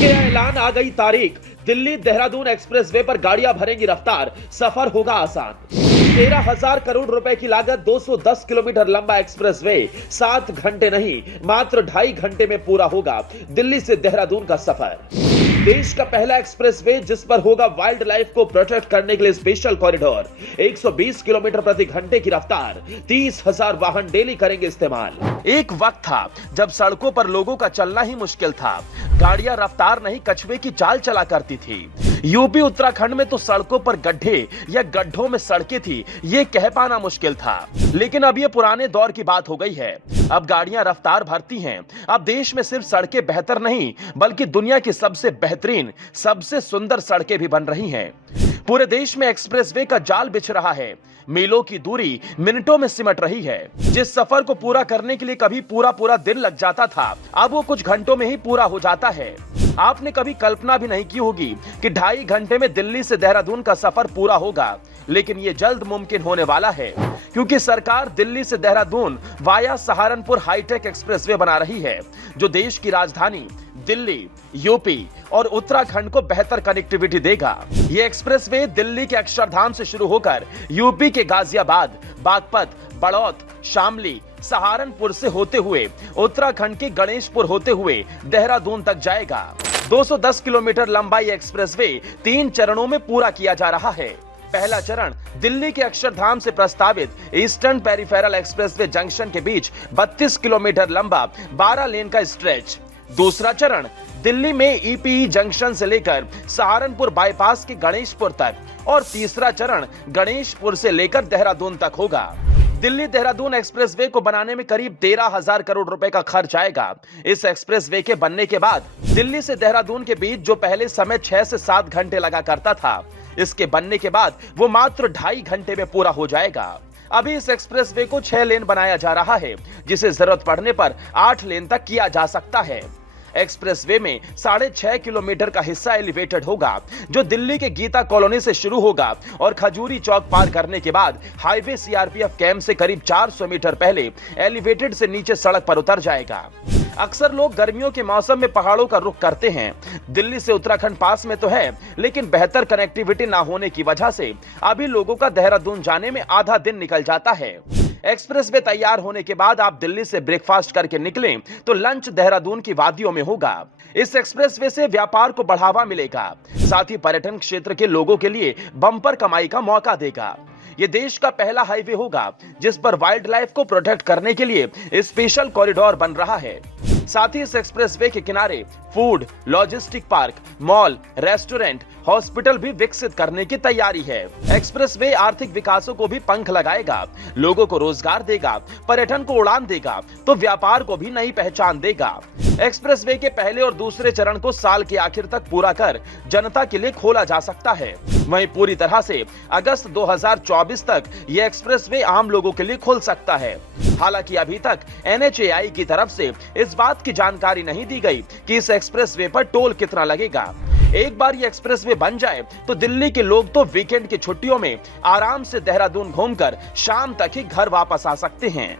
गया ऐलान, आ गई तारीख। दिल्ली देहरादून एक्सप्रेसवे पर गाड़ियां भरेंगी रफ्तार, सफर होगा आसान। 13,000 करोड़ रुपए की लागत, 210 किलोमीटर लंबा एक्सप्रेसवे 7 घंटे नहीं, मात्र 2.5 घंटे में पूरा होगा दिल्ली से देहरादून का सफर। देश का पहला एक्सप्रेसवे जिस पर होगा वाइल्ड लाइफ को प्रोटेक्ट करने के लिए स्पेशल कॉरिडोर। 120 किलोमीटर प्रति घंटे की रफ्तार, 30,000 वाहन डेली करेंगे इस्तेमाल। एक वक्त था जब सड़कों पर लोगों का चलना ही मुश्किल था। गाड़ियां रफ्तार नहीं, कछुए की चाल चला करती थी। यूपी उत्तराखंड में तो सड़कों पर गड्ढे या गड्ढों में सड़कें थी, ये कह पाना मुश्किल था। लेकिन अब ये पुराने दौर की बात हो गई है। अब गाड़ियां रफ्तार भरती हैं। अब देश में सिर्फ सड़कें बेहतर नहीं, बल्कि दुनिया की सबसे बेहतरीन, सबसे सुंदर सड़कें भी बन रही हैं। पूरे देश में एक्सप्रेसवे का जाल बिछ रहा है। मीलों की दूरी मिनटों में सिमट रही है। जिस सफर को पूरा करने के लिए कभी पूरा दिन लग जाता था, अब वो कुछ घंटों में ही पूरा हो जाता है। आपने कभी कल्पना भी नहीं की होगी कि 2.5 घंटे में दिल्ली से देहरादून का सफर पूरा होगा, लेकिन ये जल्द मुमकिन होने वाला है, क्योंकि सरकार दिल्ली से Dehradun via Saharanpur high tech expressway बना रही है, जो देश की राजधानी दिल्ली, यूपी और उत्तराखंड को बेहतर कनेक्टिविटी देगा। ये एक्सप्रेसवे दिल्ली के अक्षरधाम से शुरू होकर यूपी के गाजियाबाद, बागपत, बड़ौत, शामली, सहारनपुर से होते हुए उत्तराखंड के गणेशपुर होते हुए देहरादून तक जाएगा। 210 किलोमीटर लंबा ये एक्सप्रेसवे 3 चरणों में पूरा किया जा रहा है। पहला चरण दिल्ली के अक्षरधाम से प्रस्तावित ईस्टर्न पेरिफेरल एक्सप्रेसवे जंक्शन के बीच 32 किलोमीटर लंबा 12 लेन का स्ट्रेच। दूसरा चरण दिल्ली में ईपीई जंक्शन से लेकर सहारनपुर बाईपास के गणेशपुर तक, और तीसरा चरण गणेशपुर से लेकर देहरादून तक होगा। दिल्ली देहरादून एक्सप्रेसवे को बनाने में करीब 13,000 करोड़ रुपए का खर्च आएगा। इस एक्सप्रेसवे के बनने के बाद दिल्ली से देहरादून के बीच जो पहले समय 6 से 7 घंटे लगा करता था, इसके बनने के बाद वो मात्र 2.5 घंटे में पूरा हो जाएगा। अभी इस एक्सप्रेसवे को 6 लेन बनाया जा रहा है, जिसे जरूरत पड़ने पर 8 लेन तक किया जा सकता है। एक्सप्रेसवे में 6.5 किलोमीटर का हिस्सा एलिवेटेड होगा, जो दिल्ली के गीता कॉलोनी से शुरू होगा और खजूरी चौक पार करने के बाद हाईवे सीआरपीएफ कैंप से करीब 400 मीटर पहले एलिवेटेड से नीचे सड़क पर उतर जाएगा। अक्सर लोग गर्मियों के मौसम में पहाड़ों का रुख करते हैं। दिल्ली से उत्तराखंड पास में तो है, लेकिन बेहतर कनेक्टिविटी ना होने की वजह से अभी लोगों का देहरादून जाने में आधा दिन निकल जाता है। एक्सप्रेसवे तैयार होने के बाद आप दिल्ली से ब्रेकफास्ट करके निकलें तो लंच देहरादून की वादियों में होगा। इस एक्सप्रेसवे से व्यापार को बढ़ावा मिलेगा, साथ ही पर्यटन क्षेत्र के लोगों के लिए बम्पर कमाई का मौका देगा। ये देश का पहला हाईवे होगा जिस पर वाइल्ड लाइफ को प्रोटेक्ट करने के लिए स्पेशल कॉरिडोर बन रहा है। साथ ही इस एक्सप्रेसवे के किनारे food, logistic park, mall, restaurant, hospital भी विकसित करने की तैयारी है। एक्सप्रेसवे आर्थिक विकासों को भी पंख लगाएगा, लोगों को रोजगार देगा, पर्यटन को उड़ान देगा, तो व्यापार को भी नई पहचान देगा। एक्सप्रेसवे के पहले और दूसरे चरण को साल के आखिर तक पूरा कर जनता के लिए खोला जा सकता है। वहीं पूरी तरह से अगस्त 2024 तक यह एक्सप्रेसवे आम लोगों के लिए खुल सकता है। हालांकि अभी तक NHAI की तरफ से इस बात की जानकारी नहीं दी गई कि इस एक्सप्रेसवे पर टोल कितना लगेगा। एक बार ये एक्सप्रेसवे बन जाए तो दिल्ली के लोग तो वीकेंड की छुट्टियों में आराम से देहरादून घूमकर शाम तक ही घर वापस आ सकते हैं।